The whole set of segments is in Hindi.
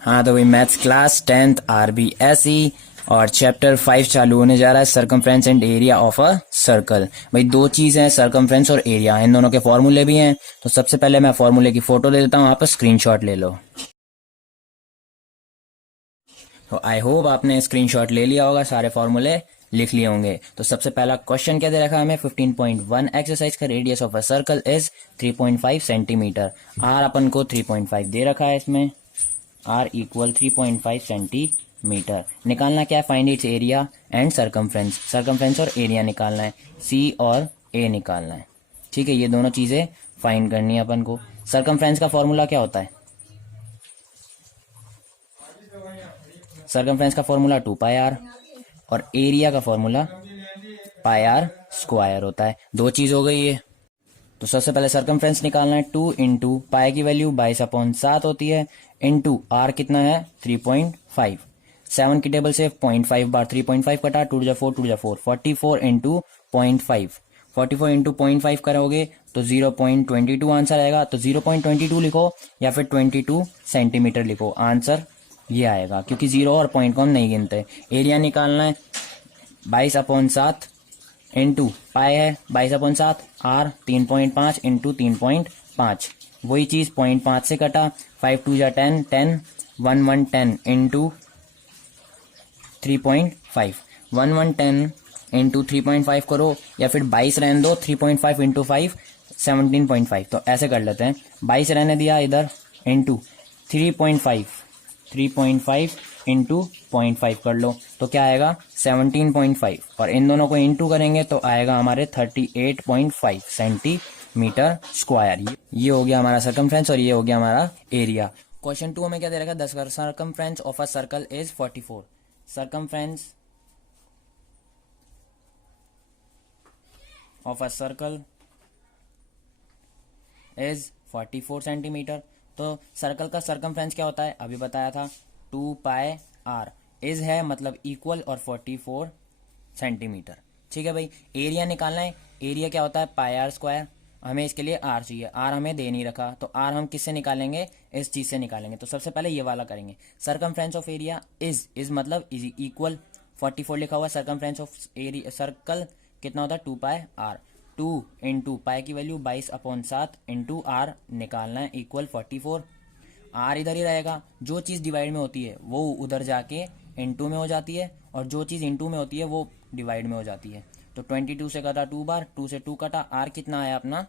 हाँ तो भाई मैथ्स क्लास 10th RBSE और चैप्टर 5 चालू होने जा रहा है circumference and area of a circle. भाई दो चीज हैं, सरकमफ्रेंस और एरिया, इन दोनों के फॉर्मूले भी हैं। तो सबसे पहले मैं फॉर्मूले की फोटो दे देता हूँ, आप स्क्रीनशॉट ले लो। तो आई होप आपने स्क्रीनशॉट ले लिया होगा, सारे फॉर्मूले लिख लिए होंगे। तो सबसे पहला क्वेश्चन क्या दे रखा है हमें, 15.1 एक्सरसाइज का radius of a circle is 3.5 centimetre. R अपन को 3.5 दे रखा है, इसमें आर इक्वल 3.5 सेंटीमीटर। निकालना क्या है, find its area and circumference. Circumference और एरिया निकालना है, सी और ए निकालना है। ठीक है, ये दोनों चीजें फाइंड करनी है अपन को। सरकमफ्रेंस का फॉर्मूला क्या होता है, सरकमफ्रेंस का फॉर्मूला 2 पाई आर और एरिया का फॉर्मूला पाई आर स्क्वायर होता है। दो चीज हो गई है। तो सबसे पहले सरकमफ्रेंस निकालना है, 2 इंटू पाई की वैल्यू 22/7 होती है, इंटू आर कितना है 3.5। 7 की टेबल से 0.5 बार 3.5 कटा, 2 जा 4 2 जा 4 44 इंटू 0.5। 44 इंटू 0.5 करोगे तो 0.22 आंसर आएगा। तो 0.22 लिखो या फिर 22 सेंटीमीटर लिखो, आंसर ये आएगा, क्योंकि 0 और पॉइंट को हम नहीं गिनते। एरिया निकालना है, 22/7 इंटू पाई है 22/7, आर 3.5 इंटू 3.5, वही चीज 0.5 से कटा, 5 2 जा 10 10 1 1 10 इंटू 3.5, 1 1 10 इंटू 3.5 करो या फिर 22 रहने दो, 3.5 इंटू 5 17.5। तो ऐसे कर लेते हैं, 22 रहने दिया इधर, इंटू 3.5 इंटू 0.5 कर लो तो क्या आएगा 17.5, और इन दोनों को इंटू करेंगे तो आएगा हमारे 38.5 सेंटीमीटर स्क्वायर। ये हो गया हमारा सरकमफ्रेंस और ये हो गया हमारा एरिया। क्वेश्चन 2 में क्या दे रखा है, 10 circumference of a circle is 44। Circumference of a circle is 44 centimetre. तो सर्कल का सरकमफ्रेंस क्या होता है, अभी बताया था, 2 पाई आर। इज है मतलब इक्वल और 44 सेंटीमीटर। ठीक है भाई, एरिया निकालना है, एरिया क्या होता है पाई आर स्क्वायर। हमें इसके लिए आर चाहिए, आर हमें दे नहीं रखा, तो आर हम किससे निकालेंगे, इस चीज से निकालेंगे। तो सबसे पहले ये वाला करेंगे, सरकमफ्रेंस ऑफ एरिया इज मतलब इज इक्वल 44 लिखा हुआ है, सरकमफ्रेंस ऑफ एरिया सर्कल कितना होता है 2 पाई आर। 2 इंटू पाई की वैल्यू 22/7 इंटू आर निकालना है, इक्वल 44। आर इधर ही रहेगा, जो चीज डिवाइड में होती है वो उधर जाके इनटू में हो जाती है, और जो चीज इनटू में होती है वो डिवाइड में हो जाती है। तो 22 से कटा 2 बार, 2 से 2 कटा, आर कितना आया अपना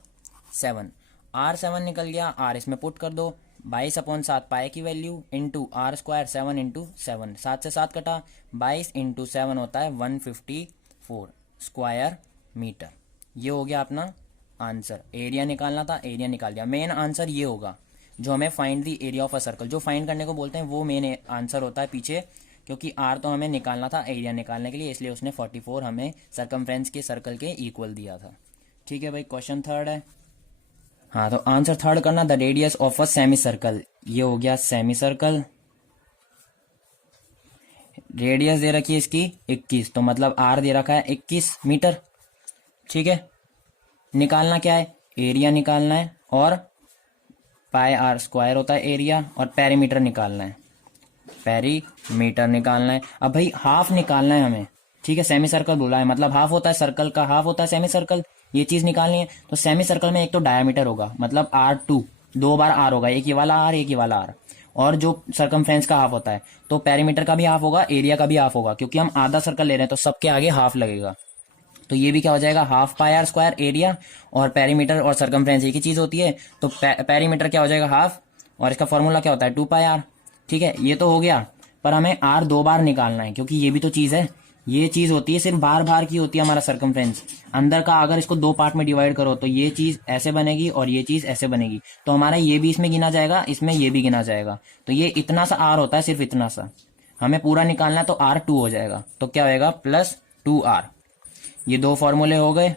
7। आर 7 निकल गया, आर इसमें पुट कर दो, 22/7 पाई की value into R square 7 into 7, 7 से 7 कटा, 22 इंटू 7 होता है 154 स्क्वायर मीटर। ये हो गया अपना आंसर। एरिया निकालना था, एरिया निकाल दिया। मेन आंसर ये होगा जो हमें find the area of a circle, जो फाइंड करने को बोलते हैं वो मेन आंसर होता है पीछे, क्योंकि आर तो हमें निकालना था एरिया निकालने के लिए, इसलिए उसने 44 हमें सरकमफ्रेंस के सर्कल के इक्वल दिया था। ठीक है भाई, क्वेश्चन 3 है। हाँ तो आंसर 3 करना, the radius of a semi circle. ये हो गया सेमी सर्कल, रेडियस दे रखी है इसकी 21, तो मतलब आर दे रखा है 21 मीटर। ठीक है, निकालना क्या है, एरिया निकालना है, और पाई आर स्क्वायर होता है एरिया, और पेरीमीटर निकालना है, पेरीमीटर निकालना है। अब भाई हाफ निकालना है हमें, ठीक है, सेमी सर्कल बोला है मतलब हाफ होता है सर्कल का, हाफ होता है सेमी सर्कल, ये चीज निकालनी है। तो सेमी सर्कल में एक तो डायमीटर होगा, मतलब R2, 2 बार आर होगा, एक ये वाला आर एक ये वाला आर, और जो सरकमफ्रेंस का हाफ होता है, तो पेरीमीटर का भी हाफ होगा, एरिया का भी हाफ होगा, क्योंकि हम आधा सर्कल ले रहे हैं तो सबके आगे हाफ लगेगा। तो ये भी क्या हो जाएगा, half pi R square area, और पेरीमीटर और सरकमफ्रेंस एक ही चीज होती है, तो पेरीमीटर क्या हो जाएगा हाफ, और इसका फॉर्मूला क्या होता है 2 पाई आर। ठीक है, ये तो हो गया, पर हमें आर 2 बार निकालना है, क्योंकि ये भी तो चीज है, ये चीज होती है सिर्फ बार बार की होती है हमारा सरकमफ्रेंस। अंदर का अगर इसको 2 पार्ट में डिवाइड करो तो ये चीज ऐसे बनेगी और ये चीज ऐसे बनेगी, तो हमारा ये भी इसमें गिना जाएगा, इसमें ये भी गिना जाएगा। तो ये इतना सा आर होता है, सिर्फ इतना सा हमें पूरा निकालना है, तो R2 हो जाएगा, तो क्या होएगा +2R। ये 2 फॉर्मूले हो गए।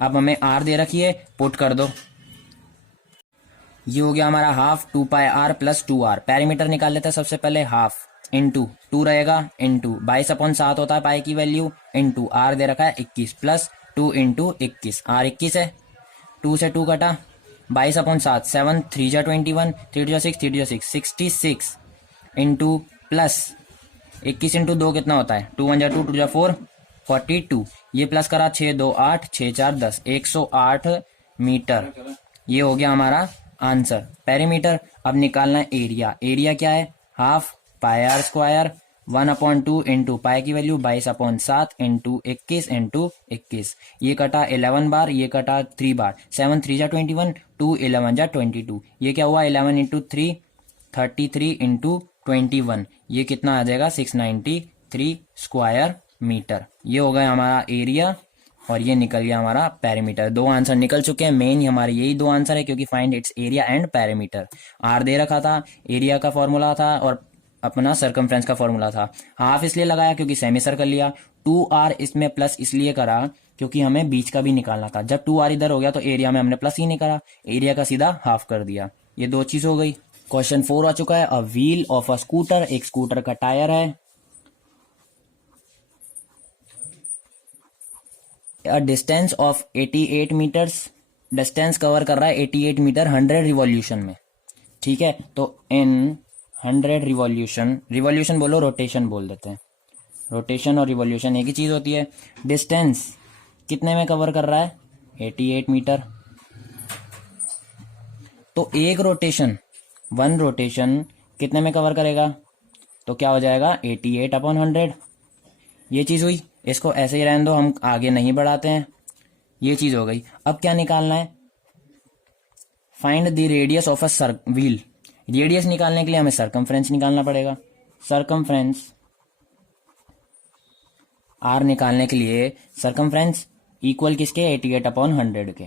अब हमें आर दे रखी है, पुट कर दो, ये हो गया हमारा half 2 pi R plus 2R। Perimeter निकाल लेते हैं सबसे पहले, हाफ इंटू 2 रहेगा इंटू 22/7 होता है पाई की वैल्यू, इंटू आर दे रखा है 21 प्लस 2 इंटू 21, आर 21 है, 2 से 2 कटा, 22/7 7 3 जा 21, 3 2 जा 6 3 2 जा 6 66 इंटू प्लस 21 इंटू 2 कितना होता है, 2 1 जा 2 2 जा 4 42, ये प्लस करा 6 2 8 6 4 10 108 मीटर। ये हो गया हमारा आंसर। पेरीमीटर अब निकालना है एरिया। एरिया क्या है, half pi R square 1/2 into pi की वैल्यू 22/7 इंटू 21 इंटू 21। ये कटा 11 बार, ये कटा 3 बार, 7 3 जा 21, 2 11 जा 22। ये क्या हुआ 11 इंटू 3 33 इंटू 21, ये कितना आ जाएगा 693 स्क्वायर मीटर। ये हो गया हमारा एरिया और ये निकल गया हमारा पेरीमीटर। दो आंसर निकल चुके हैं। मेन हमारे यही दो आंसर है क्योंकि find its area and perimeter. R दे रखा था, एरिया का फॉर्मूला था और अपना सर्कमफ्रेंस का फॉर्मूला था। हाफ इसलिए लगाया क्योंकि सेमी सर्कल लिया। 2r इसमें प्लस इसलिए करा क्योंकि हमें बीच का भी निकालना था। जब 2r इधर हो गया तो एरिया में हमने प्लस ही नहीं करा, एरिया का सीधा हाफ कर दिया। ये दो चीज हो गई। क्वेश्चन 4 आ चुका है। A wheel of a scooter, एक स्कूटर का टायर है। A distance of 88 metres, distance cover कर रहा है 88 मीटर 100 रिवॉल्यूशन में। ठीक है, तो इन 100 रिवॉल्यूशन, रिवॉल्यूशन बोलो रोटेशन बोल देते हैं, रोटेशन और रिवॉल्यूशन एक ही चीज होती है। डिस्टेंस कितने में कवर कर रहा है 88 मीटर। तो एक रोटेशन, वन रोटेशन कितने में कवर करेगा, तो क्या हो जाएगा 88/100। ये चीज हुई। इसको ऐसे ही रहने दो, हम आगे नहीं बढ़ाते हैं। ये चीज हो गई। अब क्या निकालना है, find the radius of a wheel. Radius निकालने के लिए हमें सर्कमफ्रेंस निकालना पड़ेगा। सर्कमफ्रेंस आर निकालने के लिए सर्कमफ्रेंस इक्वल किसके 88/100 के।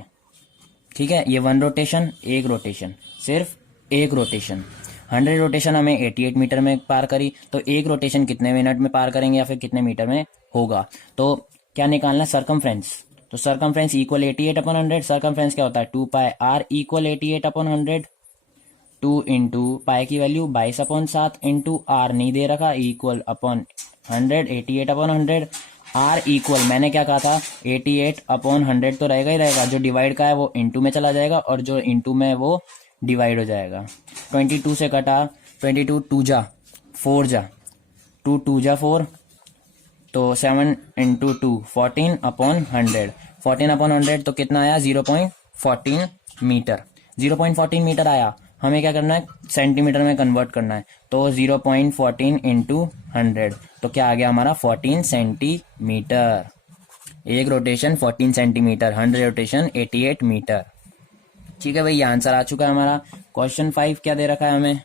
ठीक है, ये वन रोटेशन, एक रोटेशन, सिर्फ एक रोटेशन। 100 रोटेशन हमें 88 मीटर में पार करी, तो एक रोटेशन कितने मिनट में पार करेंगे या फिर कितने मीटर में होगा। तो क्या निकालना है सर्कमफ्रेंस, तो सर्कमफ्रेंस इक्वल 88/100। सर्कमफ्रेंस क्या होता है 2 pi are equal 88/100। 2 into pi की वैल्यू 22/7 इंटू आर नहीं दे रखा इक्वल अपॉन 100 88/100। आर इक्वल मैंने क्या कहा था 88/100 तो रहेगा ही रहेगा, जो डिवाइड का है वो इंटू में चला जाएगा और जो इंटू में वो डिवाइड हो जाएगा। 22 से कटा 22 2 जा 4 जा 2 2 जा 4, तो 7 इंटू 2 14/100। 14/100 तो कितना आया 0.14 मीटर। 0.14 मीटर आया। हमें क्या करना है सेंटीमीटर में कन्वर्ट करना है, तो 0.14 इंटू 100 तो क्या आ गया हमारा 14 सेंटीमीटर। एक रोटेशन 14 सेंटीमीटर, 100 रोटेशन 88 मीटर। ठीक है भाई, ये आंसर आ चुका है हमारा। क्वेश्चन 5 क्या दे रखा है हमें,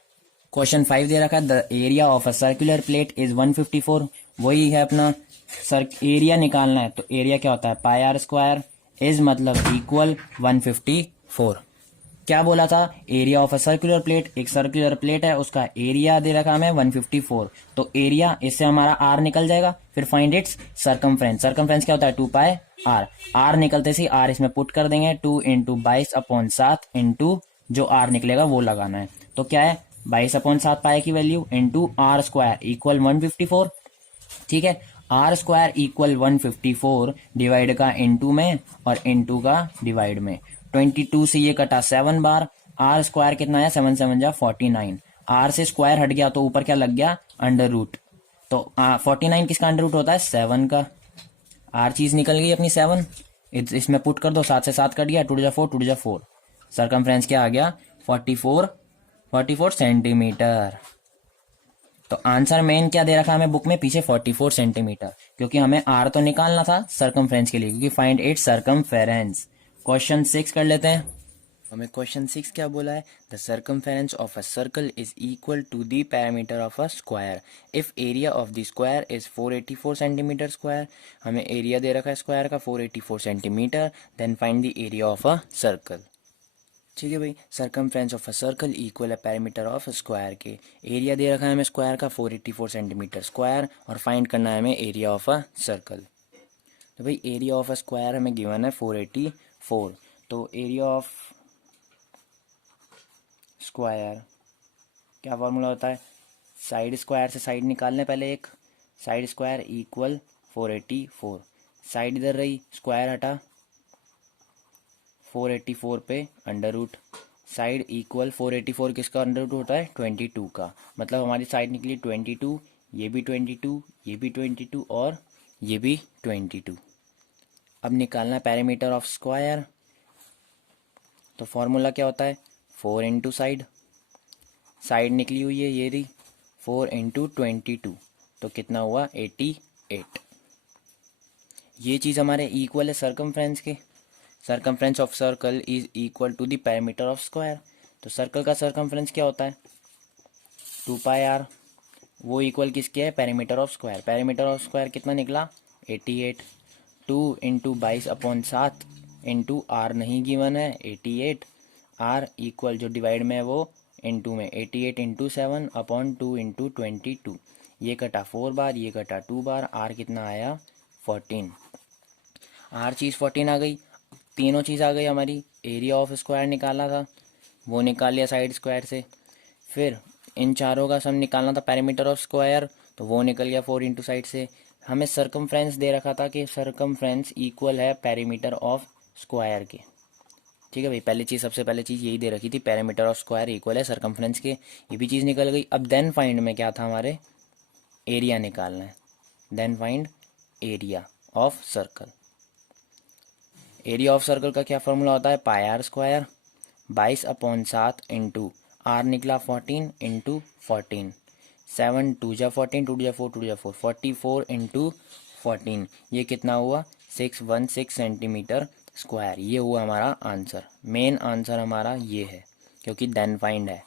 क्वेश्चन 5 दे रखा है the area of a circular plate is 154। वही है अपना एरिया निकालना है, तो एरिया क्या होता है पाई आर स्क्वायर, इज मतलब इक्वल 154। क्या बोला था area of a circular plate, एक सर्कुलर प्लेट है उसका एरिया दे रखा हमें 154। तो एरिया इससे हमारा आर निकल जाएगा। फिर फाइंड इट्स सर्कमफ्रेंस। सर्कमफ्रेंस क्या होता है 2 पाई आर। आर निकलते सी आर इसमें पुट कर देंगे, 2 इंटू 22/7 इंटू जो आर निकलेगा वो लगाना है। तो क्या है 22/7 पाई की value into R square equal 154। ठीक है, आर स्क्वायर इक्वल 154 डिवाइड का इंटू में और इंटू का डिवाइड में। 22 से ये कटा 7 बार, आर स्क्वायर कितना है 7 7 जा 49। आर से स्क्वायर हट गया तो ऊपर क्या लग गया अंडर रूट। तो 49 किसका अंडर रूट होता है 7 का। आर चीज निकल गई अपनी 7, इसमें पुट कर दो, 7 से 7 कट गया, 2 जा 4 2 जा 4। सर्कमफ्रेंस क्या आ गया 44 सेंटीमीटर। तो आंसर मेन क्या दे रखा है हमें बुक में पीछे 44 सेंटीमीटर, क्योंकि हमें आर तो निकालना था सर्कमफ्रेंस के लिए, क्योंकि फाइंड इट सर्कमफेरेंस। क्वेश्चन 6 कर लेते हैं। हमें क्वेश्चन 6 क्या बोला है, the circumference of a circle is equal to the parameter of a square if area of the square is 484 centimetre square. हमें एरिया दे रखा है स्क्वायर का 484 centimetre, then find the area of a circle. ठीक है भाई, circumference of a circle equal है पैरामीटर ऑफ स्क्वायर के। एरिया दे रखा है हमें स्क्वायर का 484 सेंटीमीटर स्क्वायर और फाइंड करना है हमें एरिया ऑफ अ सर्कल। तो भाई एरिया ऑफ अ स्क्वायर हमें गिवन है 484, तो एरिया ऑफ स्क्वायर क्या फॉर्मूला होता है, साइड स्क्वायर से साइड निकालने पहले एक, साइड स्क्वायर इक्वल 484। साइड इधर रही, स्क्वायर हटा, 484 पे अंडर रूट, साइड इक्वल 484 किसका अंडर रूट होता है 22 का, मतलब हमारी साइड निकली 22, ये भी 22, ये भी 22 और ये भी 22। अब निकालना है पेरीमीटर ऑफ स्क्वायर, तो फॉर्मूला क्या होता है 4 इंटू साइड, साइड निकली हुई है ये रही 4 इंटू 22, तो कितना हुआ 88। ये चीज़ हमारे इक्वल है सरकमफ्रेंस के, circumference of circle is equal to the perimeter of square. तो सर्कल का सरकमफ्रेंस क्या होता है 2πr, वो इक्वल किसके है perimeter of square. Perimeter of square कितना निकला 88, 2 इंटू 22/7 इंटू आर नहीं गिवन है 88, आर इक्वल जो डिवाइड में है वो इंटू में 88 इंटू 7/2 इंटू 22, ये कटा 4 बार, ये कटा 2 बार, आर कितना आया 14। आर चीज़ 14 आ गई, तीनों चीज़ आ गई हमारी। एरिया ऑफ स्क्वायर निकाला था वो निकाल लिया साइड स्क्वायर से, फिर इन चारों का सम निकालना था पेरीमीटर ऑफ स्क्वायर, तो वो निकल गया 4 इंटू साइड से। हमें सरकमफ्रेंस दे रखा था कि सरकमफ्रेंस इक्वल है पेरीमीटर ऑफ स्क्वायर के। ठीक है भाई, पहली चीज़ सबसे पहले चीज़ यही दे रखी थी पेरीमीटर ऑफ स्क्वायर इक्वल है सरकमफ्रेंस के, ये भी चीज़ निकल गई। अब देन फाइंड में क्या था हमारे एरिया निकालना है, then find area of circle. Area of circle का क्या फॉर्मूला होता है πr स्क्वायर 22/7 इंटू आर निकला 14 इंटू 14, 7 2 जा 14, 2 जा 4, 2 जा 4, 44 इंटू 14, ये कितना हुआ 616 सेंटीमीटर स्क्वायर। ये हुआ हमारा आंसर। मेन आंसर हमारा ये है क्योंकि देन फाइंड है।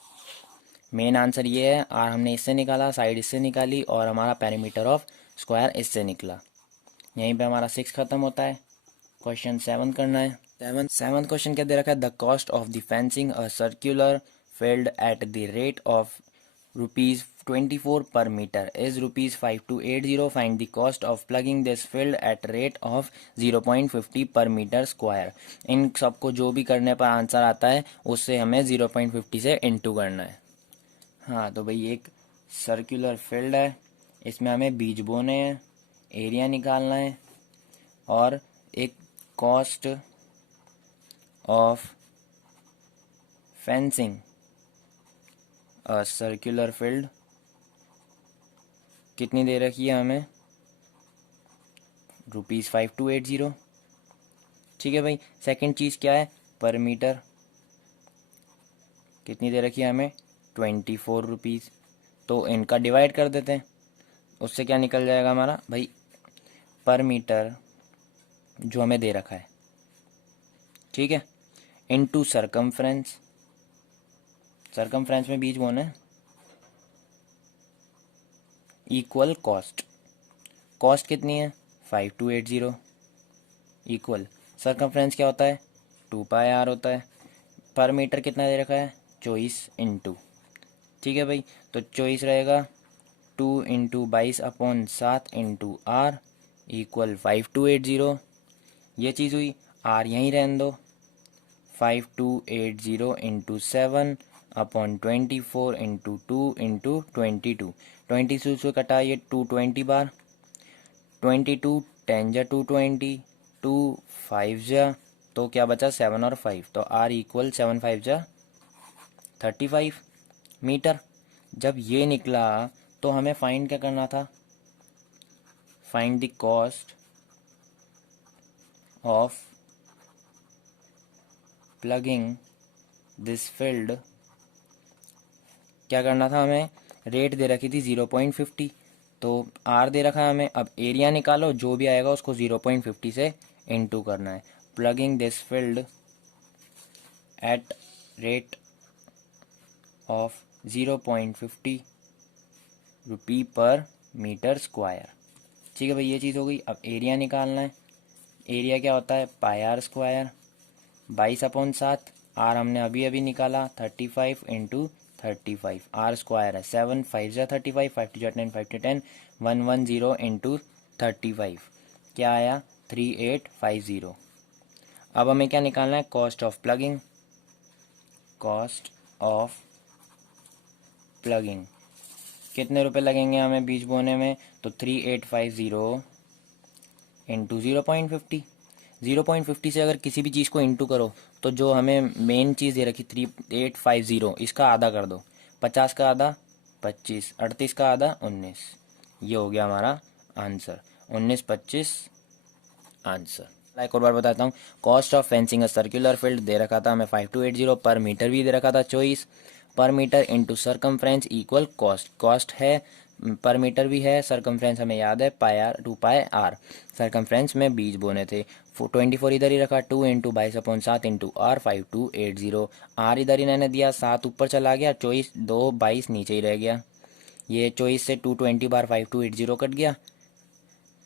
मेन आंसर ये है, आर हमने इससे निकाला, साइड इससे निकाली और हमारा पेरीमीटर ऑफ स्क्वायर इससे निकला। यहीं पे हमारा 6 खत्म होता है। क्वेश्चन 7 करना है। सेवंथ क्वेश्चन क्या दे रखा है, the cost of the fencing a circular field at the rate of ₹24 per meter is ₹5280. Find the cost of plugging this field at rate of 0.50 per meter square. इन सबको जो भी करने पर आंसर आता है उससे हमें 0.50 से इंटू करना है। हाँ तो भाई एक सर्कुलर फील्ड है, इसमें हमें बीज बोने हैं, एरिया निकालना है और एक cost of fencing a circular field कितनी दे रखी है हमें ₹5280। ठीक है भाई, सेकंड चीज़ क्या है पर मीटर कितनी दे रखी है हमें 24 रुपीज़। तो इनका डिवाइड कर देते हैं, उससे क्या निकल जाएगा हमारा भाई पर मीटर जो हमें दे रखा है, ठीक है, इनटू सरकमफ्रेंस, सरकमफ्रेंस में बीच बोना है, इक्वल कॉस्ट, कॉस्ट कितनी है 5280 इक्वल सरकमफ्रेंस क्या होता है 2πr होता है, पर मीटर कितना दे रखा है 24 इंटू, ठीक है भाई, तो 24 रहेगा 2 इंटू 22/7 इंटू आर इक्वल 5280। ये चीज़ हुई, आर यहीं रहने दो, 5280 इंटू 7/24 इंटू 2 इंटू 22, 22 से कटा ये 220 बार, 22 10 जा 220, 2 5 जा, तो क्या बचा 7 और 5, तो आर इक्वल 7 5 जा 35 मीटर। जब ये निकला तो हमें फाइंड क्या करना था, find the cost of plugging this field, क्या करना था हमें, रेट दे रखी थी 0.50, तो आर दे रखा है हमें, अब एरिया निकालो, जो भी आएगा उसको 0.50 से इनटू करना है। Plugging this field at rate of 0.50 रुपी पर मीटर स्क्वायर। ठीक है भाई, ये चीज़ हो गई। अब एरिया निकालना है, एरिया क्या होता है πr स्क्वायर 22/7, आर हमने अभी अभी निकाला 35 इंटू 35, आर स्क्वायर है 7 5 जा 35, 5 2 जा 10, 5 2 10, 110 इंटू 35, क्या आया 3850। अब हमें क्या निकालना है, cost of plugging, cost of plugging कितने रुपए लगेंगे हमें बीज बोने में, तो 3850 इंटू 0.50, 0.50 से अगर किसी भी चीज़ को इंटू करो तो जो हमें मेन चीज़ दे रखी 3850, इसका आधा कर दो। 50 का आधा 25, 38 का आधा 19, ये हो गया हमारा आंसर। 19, 25 आंसर। एक और बार बताता हूँ, cost of fencing a circular field दे रखा था हमें 5280, पर मीटर भी दे रखा था 24, per metre into circumference equal cost. Cost है, पर मीटर भी है, सरकमफ्रेंस हमें याद है pi R 2 pi R. Circumference में बीज बोने थे। 24 इधर ही रखा, 2 इंटू 22/7 इंटू आर 5280। आर इधर ही मैंने दिया, 7 ऊपर चला गया, 24 2 22 नीचे ही रह गया। ये 24 से 220 बार 5280 कट गया,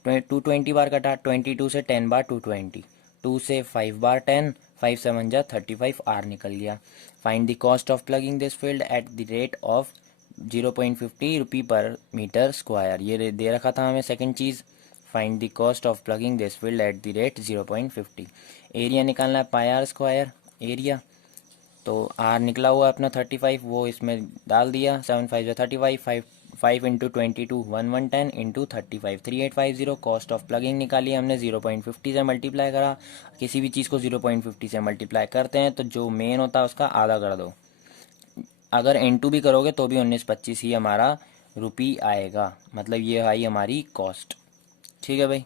220 बार कटा, 22 से 10 बार 220, 2 से 5 बार 10, 5 7 जा 35, आर निकल गया। Find the cost of plugging this field at the rate of 0.50 रुपी पर मीटर स्क्वायर। ये दे रखा था हमें second cheese. Find the cost of plugging this field at the rate 0.50। Area निकालना है पाई आर स्क्वायर एरिया, तो आर निकला हुआ अपना 35, वो इसमें डाल दिया, 7 5 35, 5 into 22 1110 into 35 3850। Cost of plugging निकाली हमने, 0.50 से मल्टीप्लाई करा। किसी भी चीज़ को 0.50 से मल्टीप्लाई करते हैं तो जो मेन होता है उसका आधा कर दो। अगर इंटू भी करोगे तो भी 19-25 ही हमारा रुपी आएगा, मतलब ये आई हमारी कॉस्ट। ठीक है भाई।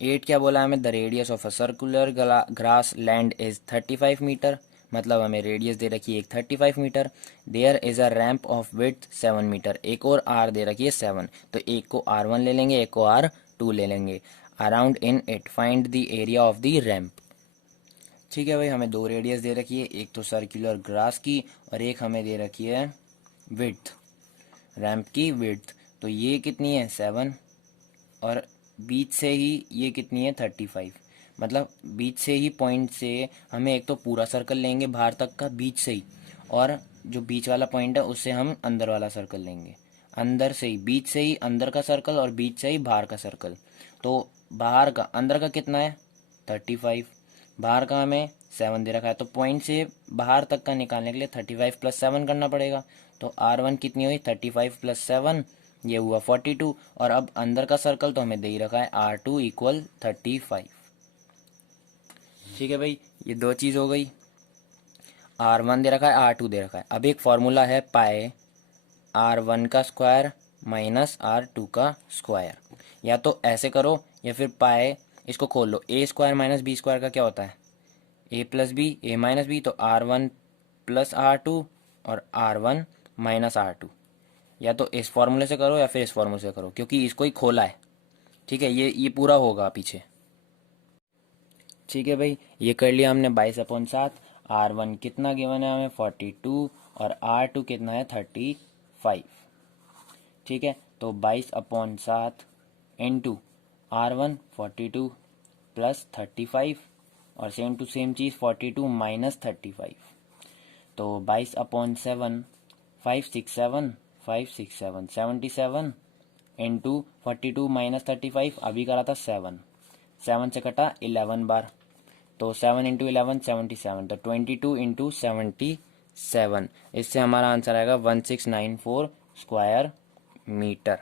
8 क्या बोला हमें, the radius of a circular grass land is 35 metre, मतलब हमें रेडियस दे रखी है एक 35 metre. There is a ramp of width 7 metre, एक और आर दे रखी है 7, तो एक को R1 ले लेंगे, एक को R2 ले लेंगे। Around in it find the area of the ramp. ठीक है भाई, हमें दो रेडियस दे रखी है, एक तो सर्कुलर ग्रास की और एक हमें दे रखी है विड्थ, रैम्प की विड्थ। तो ये कितनी है 7, और बीच से ही ये कितनी है 35, मतलब बीच से ही पॉइंट से हमें एक तो पूरा सर्कल लेंगे बाहर तक का बीच से ही, और जो बीच वाला पॉइंट है उससे हम अंदर वाला सर्कल लेंगे। अंदर से ही, बीच से ही अंदर का सर्कल और बीच से ही बाहर का सर्कल। तो बाहर का, अंदर का कितना है 35, बाहर का हमें 7 दे रखा है, तो पॉइंट से बाहर तक का निकालने के लिए 35 + 7 करना पड़ेगा। तो R1 कितनी हुई 35 + 7, ये हुआ 42। और अब अंदर का सर्कल तो हमें दे ही रखा है R2 = 35। ठीक है भाई, ये दो चीज़ हो गई। R1 दे रखा है, R2 दे रखा है। अब एक फॉर्मूला है पाए R1 का स्क्वायर माइनस R2 का स्क्वायर। या तो ऐसे करो या फिर पाए, इसको खोल लो, A square minus B square का क्या होता है A + B, A - B, तो R1 + R2 और R1 - R2। या तो इस फॉर्मूले से करो या फिर इस फॉर्मूले से करो, क्योंकि इसको ही खोला है। ठीक है, ये पूरा होगा पीछे। ठीक है भाई, ये कर लिया हमने 22/7। R1 कितना गिवन है हमें 42, और R2 कितना है 35। ठीक है, तो 22/7 इंटू R1 42 + 35, और सेम टू सेम चीज़ 42 - 35, तो 22/7 567 567 77 इंटू 42 - 35, अभी करा था 7, 7 से कटा 11 बार, तो 7 इंटू 11 77, तो 22 इंटू 77, इससे हमारा आंसर आएगा 1694 स्क्वायर मीटर।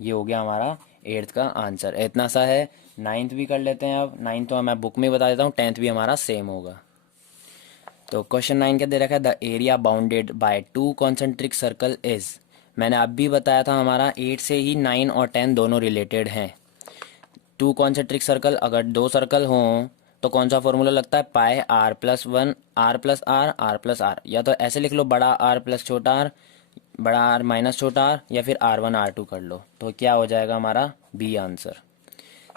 ये हो गया हमारा 8th का आंसर। इतना सा है। 9th भी कर लेते हैं। अब 9th तो मैं बुक में बता देता हूँ, 10th भी हमारा सेम होगा। तो क्वेश्चन 9 क्या दे रखा है, the area bounded by 2 concentric circle is. मैंने अब भी बताया था हमारा 8 से ही 9 और 10 दोनों रिलेटेड हैं। 2 कॉन्सेंट्रिक सर्कल, अगर दो सर्कल हों तो कौन सा फॉर्मूला लगता है पाई R+1 R+R R+R, या तो ऐसे लिख लो बड़ा R प्लस छोटा R, बड़ा R माइनस छोटा R, या फिर R1 R2 कर लो, तो क्या हो जाएगा हमारा बी आंसर।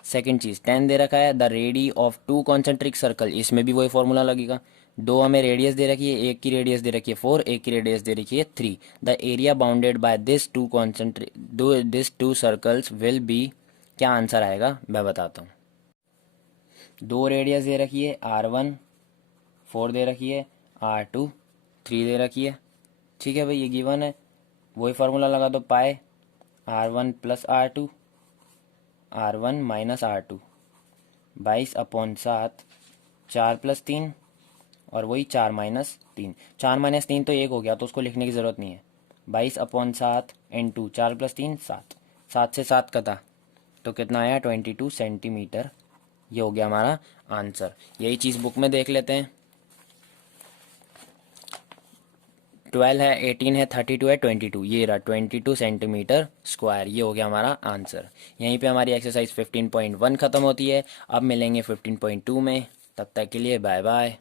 सेकंड चीज 10 दे रखा है, the ready of 2 concentric circle, इसमें भी वही फॉर्मूला लगेगा। दो हमें रेडियस दे रखी है, एक की रेडियस दे रखी है 4, एक की रेडियस दे रखी है 3। The area bounded by this to circles will be. क्या आंसर आएगा मैं बताता हूँ। दो रेडियस दे रखी है, R1 4 दे रखी है, R2 3 दे रखी है। ठीक है भाई, ये गिवन है, वही फार्मूला लगा दो, पाए R1 + R2 R1 - R2 22/7, 4 + 3, और वही 4 - 3, 4 - 3 तो 1 हो गया, तो उसको लिखने की ज़रूरत नहीं है। 22/7 इंटू 4 + 3 7, 7 से 7 कटा तो कितना आया 22 सेंटीमीटर ये हो गया हमारा आंसर। यही चीज़ बुक में देख लेते हैं। 12 है, 18 है, 32 है, 22, ये रहा 22 सेंटीमीटर स्क्वायर। ये हो गया हमारा आंसर। यहीं पे हमारी एक्सरसाइज 15.1 ख़त्म होती है। अब मिलेंगे 15.2 में। तब तक के लिए बाय बाय।